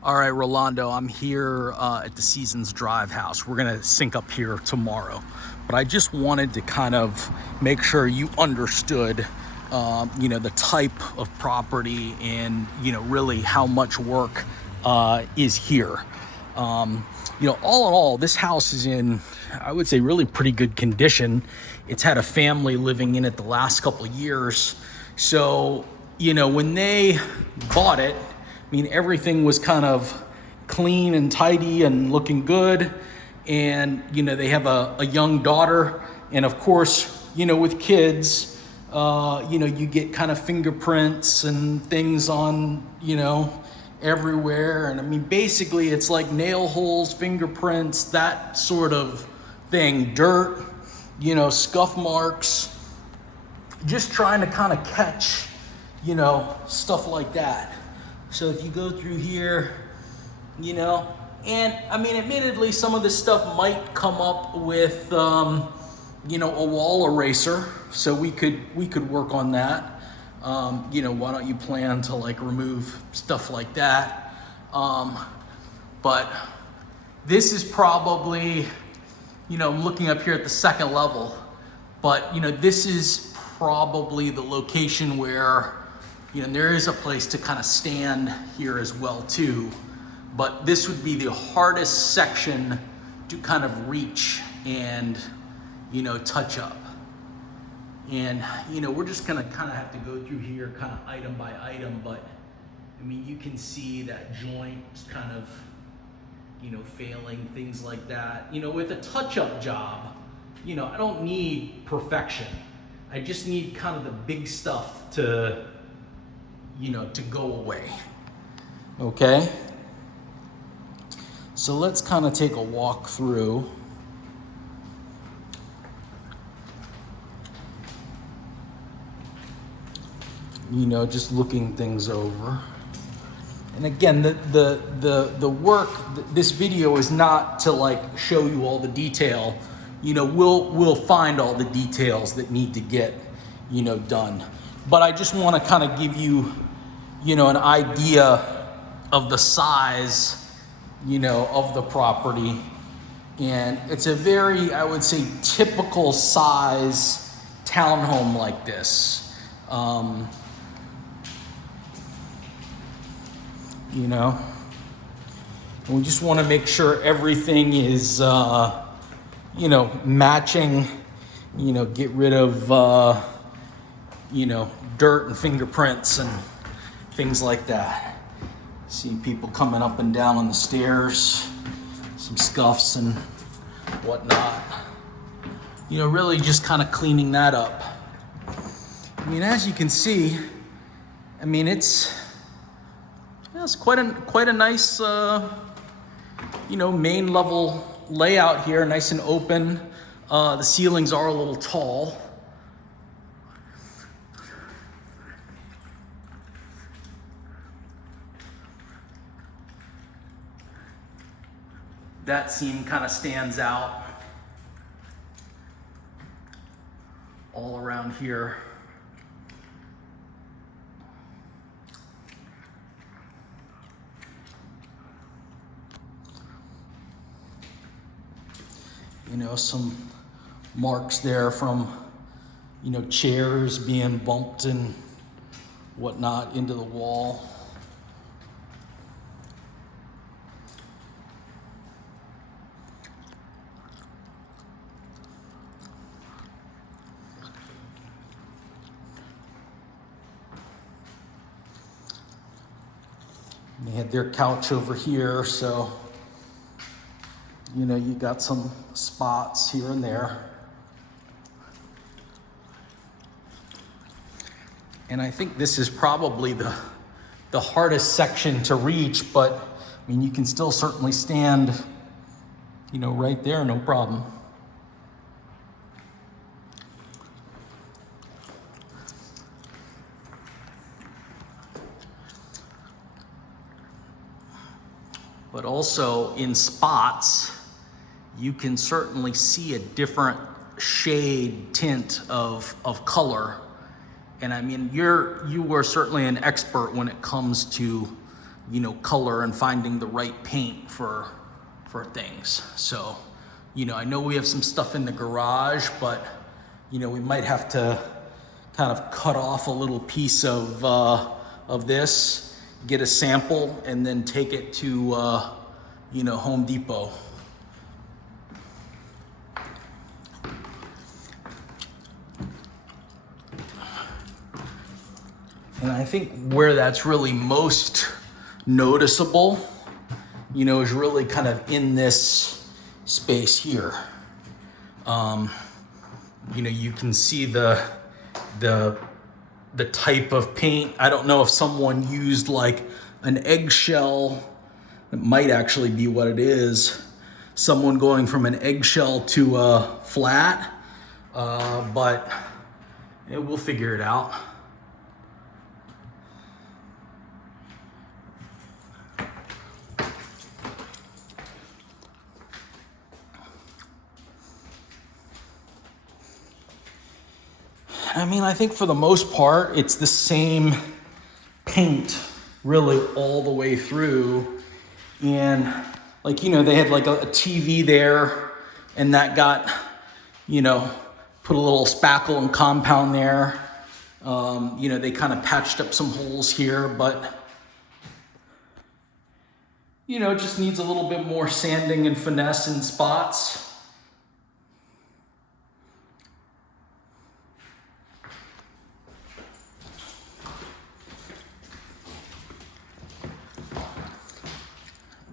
All right, Rolando, I'm here at the Seasons Drive house. We're gonna sync up here tomorrow, but I just wanted to kind of make sure you understood, the type of property and, really how much work is here. All in all, this house is in, I would say, really pretty good condition. It's had a family living in it the last couple of years. So, when they bought it, everything was kind of clean and tidy and looking good. And, they have a young daughter. And of course, with kids, you get kind of fingerprints and things on, everywhere. And basically it's like nail holes, fingerprints, that sort of thing, dirt, scuff marks, just trying to kind of catch, stuff like that. So if you go through here, and admittedly, some of this stuff might come up with, a wall eraser. So we could work on that. Why don't you plan to remove stuff like that? But this is probably, I'm looking up here at the second level, but this is probably the location where, there is a place to kind of stand here as well too, but this would be the hardest section to kind of reach and, touch up. And, we're just gonna kind of have to go through here kind of item by item, but you can see that joint is kind of, failing, things like that. With a touch-up job, I don't need perfection. I just need kind of the big stuff to, to go away. Okay? So let's kind of take a walk through. Just looking things over. And again, the work, this video is not to show you all the detail. We'll find all the details that need to get, done. But I just want to kind of give you, an idea of the size, of the property. And it's a very, I would say, typical size townhome like this. And we just want to make sure everything is, matching, get rid of, dirt and fingerprints and things like that. See people coming up and down on the stairs, some scuffs and whatnot. Really just kind of cleaning that up. As you can see, it's quite a nice, main level layout here, nice and open. The ceilings are a little tall. That seam kind of stands out all around here. Some marks there from, chairs being bumped and whatnot into the wall. They had their couch over here, so you got some spots here and there. And I think this is probably the hardest section to reach, but you can still certainly stand, right there, no problem. But also in spots, you can certainly see a different shade, tint of color. And you are certainly an expert when it comes to you know, color and finding the right paint for things. So, you know, I know we have some stuff in the garage, but, you know, we might have to kind of cut off a little piece of this, get a sample, and then take it to, you know, Home Depot. And I think where that's really most noticeable, you know, is really kind of in this space here. You know, you can see the type of paint. I don't know if someone used like an eggshell. It might actually be what it is. Someone going from an eggshell to a flat, but we'll figure it out. I mean, I think for the most part, it's the same paint really all the way through. And like, you know, they had like a TV there and that got, you know, put a little spackle and compound there. You know, they kind of patched up some holes here, but, you know, it just needs a little bit more sanding and finesse in spots.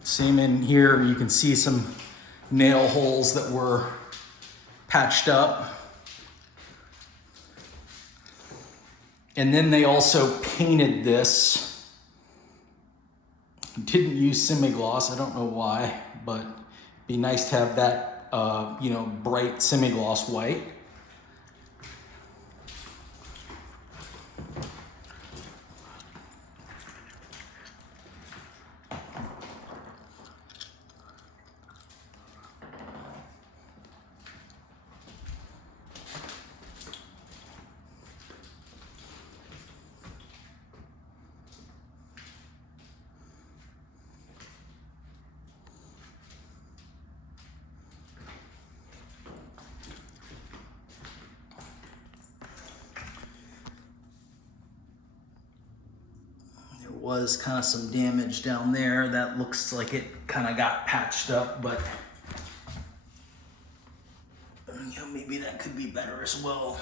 Same in here, you can see some nail holes that were patched up. And then they also painted this. Didn't use semi-gloss, I don't know why, but it'd be nice to have that, you know, bright semi-gloss white. Was kind of some damage down there. That looks like it kind of got patched up, but you know, maybe that could be better as well.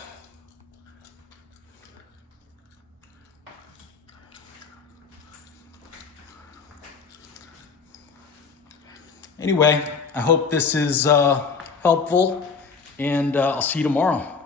Anyway, I hope this is helpful, and I'll see you tomorrow.